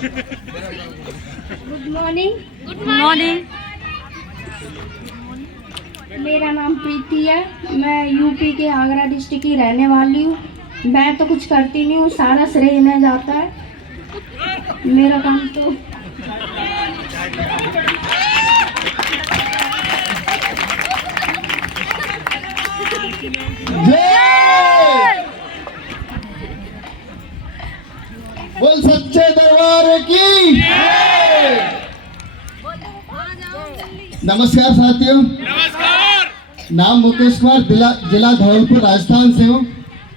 Good morning. Good morning. मेरा नाम प्रीति है। मैं यूपी के आगरा डिस्ट्रिक्ट की रहने वाली हूँ। मैं तो कुछ करती नहीं हूँ, सारा श्रेय इन्हें जाता है। मेरा काम तो बोल सच्चे दरबार की। नमस्कार साथियों। नमस्कार। नाम मुकेश कुमार, जिला धौलपुर, राजस्थान से हूँ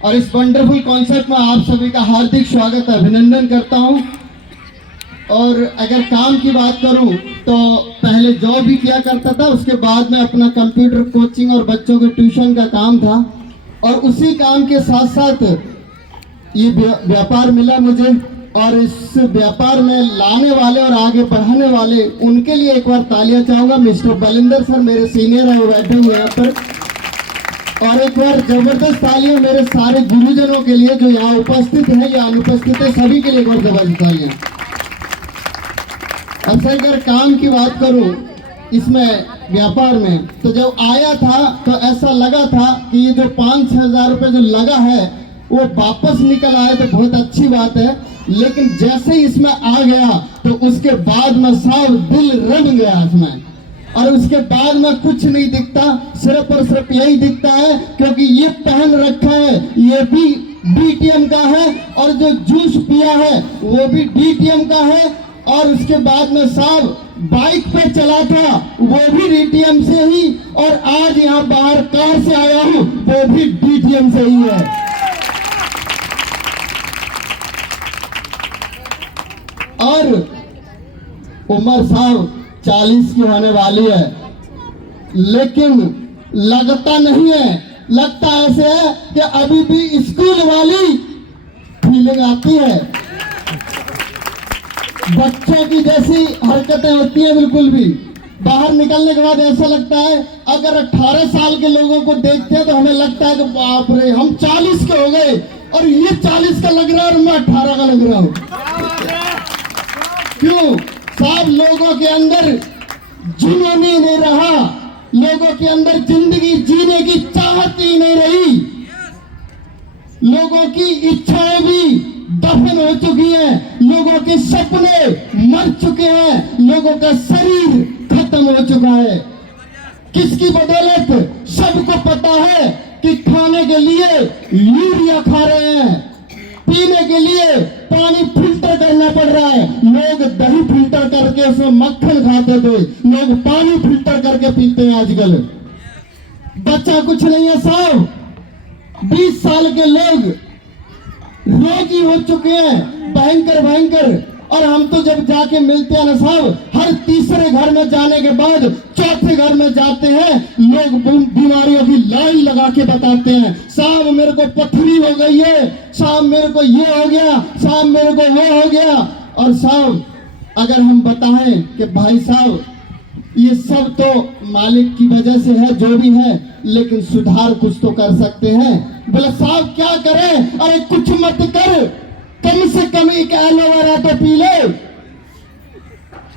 और इस वंडरफुल कॉन्सर्ट में आप सभी का हार्दिक स्वागत, अभिनंदन करता हूँ। और अगर काम की बात करूँ तो पहले जॉब भी किया करता था, उसके बाद में अपना कंप्यूटर कोचिंग और बच्चों के ट्यूशन का काम था और उसी काम के साथ साथ ये व्यापार मिला मुझे। और इस व्यापार में लाने वाले और आगे बढ़ाने वाले, उनके लिए एक बार तालियां चाहूंगा। मिस्टर बलिंदर सर मेरे सीनियर हैं, वो बैठे हुए यहाँ पर। और एक बार जबरदस्त तालियां मेरे सारे गुरुजनों के लिए जो यहाँ उपस्थित हैं या अनुपस्थित है, सभी के लिए एक बार जबरदस्त तालियां। अब सर अगर काम की बात करूं इसमें व्यापार में, तो जब आया था तो ऐसा लगा था कि ये जो 5-6 हजार रुपये जो लगा है वो वापस निकल आए तो बहुत अच्छी बात है। लेकिन जैसे ही इसमें आ गया तो उसके बाद में साफ दिल रम गया इसमें। और उसके बाद में कुछ नहीं दिखता, सिर्फ और सिर्फ यही दिखता है क्योंकि ये पहन रखा है, ये भी डीटीएम का है और जो जूस पिया है वो भी डीटीएम का है। और उसके बाद में साहब बाइक पे चला था वो भी डीटीएम से ही, और आज यहाँ बाहर कार से आया हूँ वो भी डीटीएम से ही है। और उम्र साहब 40 की होने वाली है, लेकिन लगता नहीं है, लगता ऐसे है कि अभी भी स्कूल वाली फीलिंग आती है, बच्चों की जैसी हरकतें होती है। बिल्कुल भी बाहर निकलने के बाद ऐसा लगता है, अगर 18 साल के लोगों को देखते हैं तो हमें लगता है कि बाप रे हम 40 के हो गए और ये 40 का लग रहा है और मैं 18 का लग रहा हूँ। क्यों साहब? लोगों के अंदर जुनून ही नहीं रहा, लोगों के अंदर जिंदगी जीने की चाहत ही नहीं रही, लोगों की इच्छाएं भी दफन हो चुकी हैं, लोगों के सपने मर चुके हैं, लोगों का शरीर खत्म हो चुका है। किसकी बदौलत? सबको पता है कि खाने के लिए यूरिया खा रहे हैं, पीने के लिए पानी फिल्टर करना पड़ रहा है। लोग दही फिल्टर करके उसमें मक्खन खाते थे, लोग पानी फिल्टर करके पीते हैं आजकल। बच्चा कुछ नहीं है साहब, 20 साल के लोग रोगी हो चुके हैं, भयंकर भयंकर। और हम तो जब जाके मिलते हैं ना साहब, हर तीसरे घर में जाने के बाद चौथे घर में जाते हैं, लोग बीमारियों की लाइन लगा के बताते हैं, साहब मेरे को पथरी हो गई है, साहब मेरे को ये हो गया, साहब मेरे को वो हो गया। और साहब अगर हम बताएं कि भाई साहब ये सब तो मालिक की वजह से है, जो भी है, लेकिन सुधार कुछ तो कर सकते हैं। बोले साहब क्या करें? अरे कुछ मत कर, कम से कम एक एलोवेरा तो पी ले।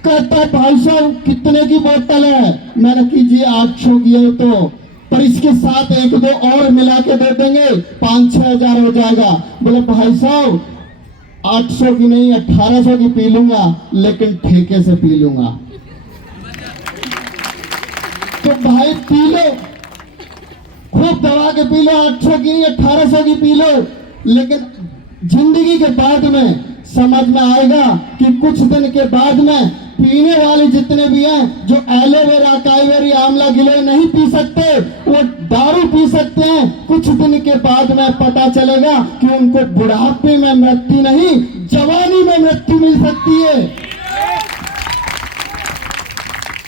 कहता है भाई साहब कितने की बोतल है? मैंने कीजिए 800 की है, तो पर इसके साथ 1-2 और मिला के दे देंगे, 5-6 हजार हो जाएगा। बोले भाई साहब 800 की नहीं 1800 की पी लूंगा, लेकिन ठेके से पी लूंगा। तो भाई पी लो, खूब दबा के पी लो, 800 की 1800 की पी लो, लेकिन जिंदगी के बाद में समझ में आएगा कि कुछ दिन के बाद में पीने वाले जितने भी हैं, जो एलोवेरा, काइवेरी, आंवला, गिलोय नहीं पी सकते, वो दारू पी सकते हैं। कुछ दिन के बाद में पता चलेगा कि उनको बुढ़ापे में मृत्यु नहीं, जवानी में मृत्यु मिल सकती है।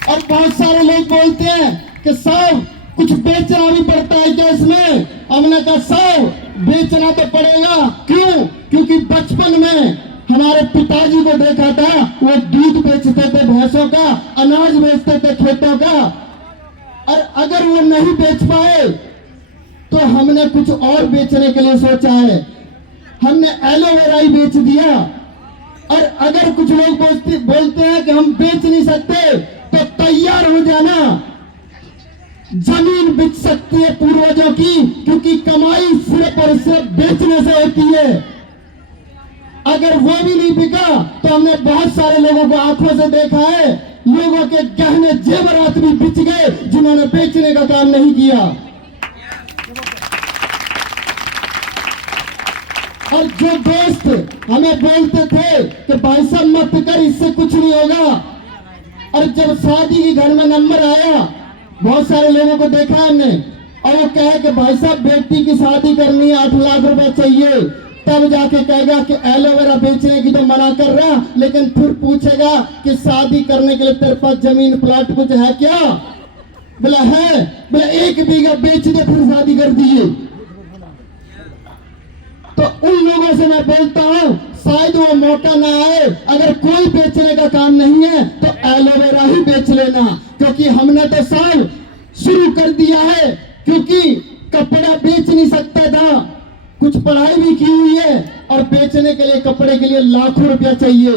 और बहुत सारे लोग बोलते हैं कि साहब कुछ बेचना भी पड़ता है क्या इसमें? हमने कहा साहब बेचना तो पड़ेगा। क्यों? क्योंकि बचपन में हमारे पिताजी को देखा था, वो दूध बेचते थे भैंसों का, अनाज बेचते थे खेतों का, और अगर वो नहीं बेच पाए तो हमने कुछ और बेचने के लिए सोचा है। हमने एलोवेरा ही बेच दिया। और अगर कुछ लोग बोलते हैं कि हम बेच नहीं सकते, तो तैयार हो जाना, जमीन बिक सकती है पूर्वजों की, क्योंकि कमाई सिर्फ और सिर्फ बेचने से होती है। अगर वो भी नहीं बिका तो हमने बहुत सारे लोगों को आंखों से देखा है, लोगों के गहने जेवरात भी बिक गए जिन्होंने बेचने का काम नहीं किया। और जो दोस्त हमें बोलते थे कि भाई साहब मत कर, इससे कुछ नहीं होगा, और जब शादी के घर में नंबर आया, बहुत सारे लोगों को देखा हमने, और वो कहे कि भाई साहब बेटी की शादी करनी है, 8 लाख रुपए चाहिए, तब जाके कहेगा कि एलोवेरा बेचने की तो मना कर रहा, लेकिन फिर पूछेगा कि शादी करने के लिए तेरे पास जमीन प्लाट कुछ है क्या? बोला है, बोला 1 बीघा बेच दे फिर शादी कर दीजिए। तो उन लोगों से मैं बोलता हूं, शायद वो मौका ना आए, अगर कोई बेचने का काम नहीं है तो एलोवेरा ही बेच लेना, क्योंकि हमने तो साल शुरू कर दिया है, क्योंकि कपड़ा बेच नहीं सकता था, कुछ पढ़ाई भी की हुई है, और बेचने के लिए कपड़े के लिए लाखों रुपया चाहिए,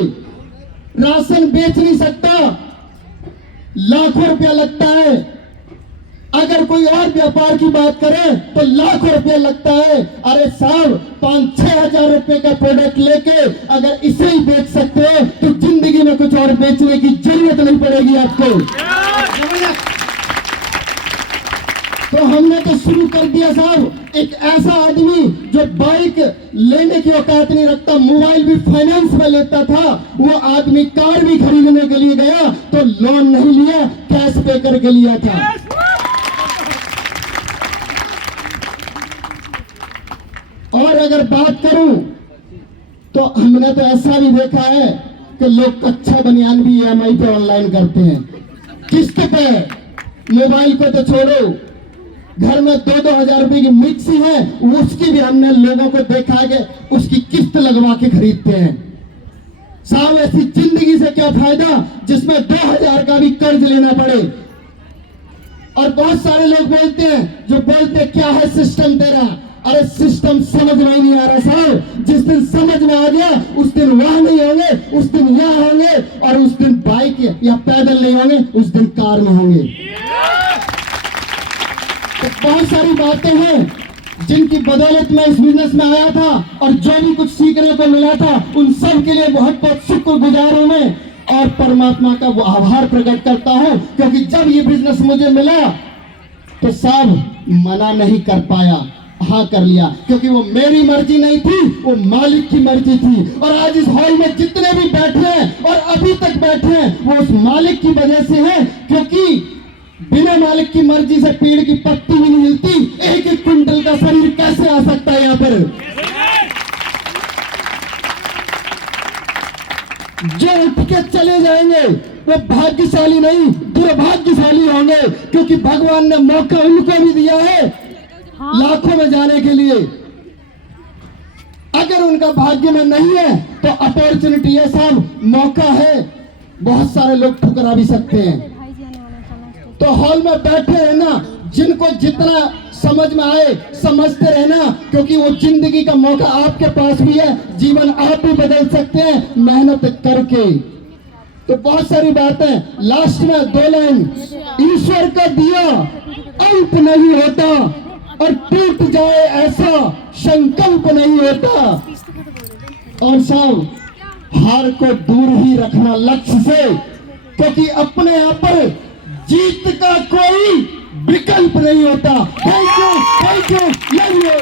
राशन बेच नहीं सकता, लाखों रुपया लगता है, अगर कोई और व्यापार की बात करें तो लाखों रुपया लगता है। अरे साहब 5-6 हजार रुपए का प्रोडक्ट लेके अगर इसे ही बेच सकते हो तो जिंदगी में कुछ और बेचने की जरूरत नहीं पड़ेगी आपको। तो हमने तो शुरू कर दिया साहब, एक ऐसा आदमी जो बाइक लेने की औकात नहीं रखता, मोबाइल भी फाइनेंस में लेता था, वो आदमी कार भी खरीदने के लिए गया तो लोन नहीं लिया, कैश पे करके लिया था। और अगर बात करूं तो हमने तो ऐसा भी देखा है कि लोग कच्चा बनियान भी EMI पे ऑनलाइन करते हैं, किस्त पे। मोबाइल को तो छोड़ो, घर में 2-2 हजार रुपए की मिक्सी है, उसकी भी हमने लोगों को देखा है कि उसकी किस्त लगवा के खरीदते हैं। साहब ऐसी जिंदगी से क्या फायदा जिसमें 2000 का भी कर्ज लेना पड़े। और बहुत सारे लोग बोलते हैं, जो बोलते क्या है सिस्टम तेरा, अरे सिस्टम समझ में नहीं आ रहा साहब, जिस दिन समझ में आ गया उस दिन वहां नहीं होंगे, उस दिन यहाँ होंगे, और उस दिन बाइक या पैदल नहीं होंगे, उस दिन कार में होंगे। तो बहुत सारी बातें हैं जिनकी बदौलत मैं इस बिजनेस में आया था, और जो भी कुछ सीखने को मिला था उन सब के लिए बहुत बहुत शुक्रगुजार हूं मैं, और परमात्मा का वो आभार प्रकट करता हूं, क्योंकि जब ये बिजनेस मुझे मिला तो साहब मना नहीं कर पाया, हाँ कर लिया, क्योंकि वो मेरी मर्जी नहीं थी, वो मालिक की मर्जी थी। और आज इस हॉल में जितने भी बैठे हैं और अभी तक बैठे हैं वो उस मालिक Malik की वजह से हैं, क्योंकि बिना मालिक की मर्जी से पेड़ की पत्ती भी नहीं हिलती। 1-1 क्विंटल का शरीर कैसे आ सकता है यहाँ पर? जो उठ के चले जाएंगे वो भाग्यशाली नहीं, दुर्भाग्यशाली होंगे, क्योंकि भगवान ने मौका उनको भी दिया है लाखों में जाने के लिए। अगर उनका भाग्य में नहीं है तो अपॉर्चुनिटी है साहब, मौका है, बहुत सारे लोग ठुकरा भी सकते हैं। तो हॉल में बैठे रहना, जिनको जितना समझ में आए समझते रहना, क्योंकि वो जिंदगी का मौका आपके पास भी है, जीवन आप भी बदल सकते हैं मेहनत करके। तो बहुत सारी बातें, लास्ट में 2 लाइन, ईश्वर का दिया अंत नहीं होता, और टूट जाए ऐसा संकल्प नहीं होता। और साहब हार को दूर ही रखना लक्ष्य से, क्योंकि अपने आप पर जीत का कोई विकल्प नहीं होता। Thank you, love you.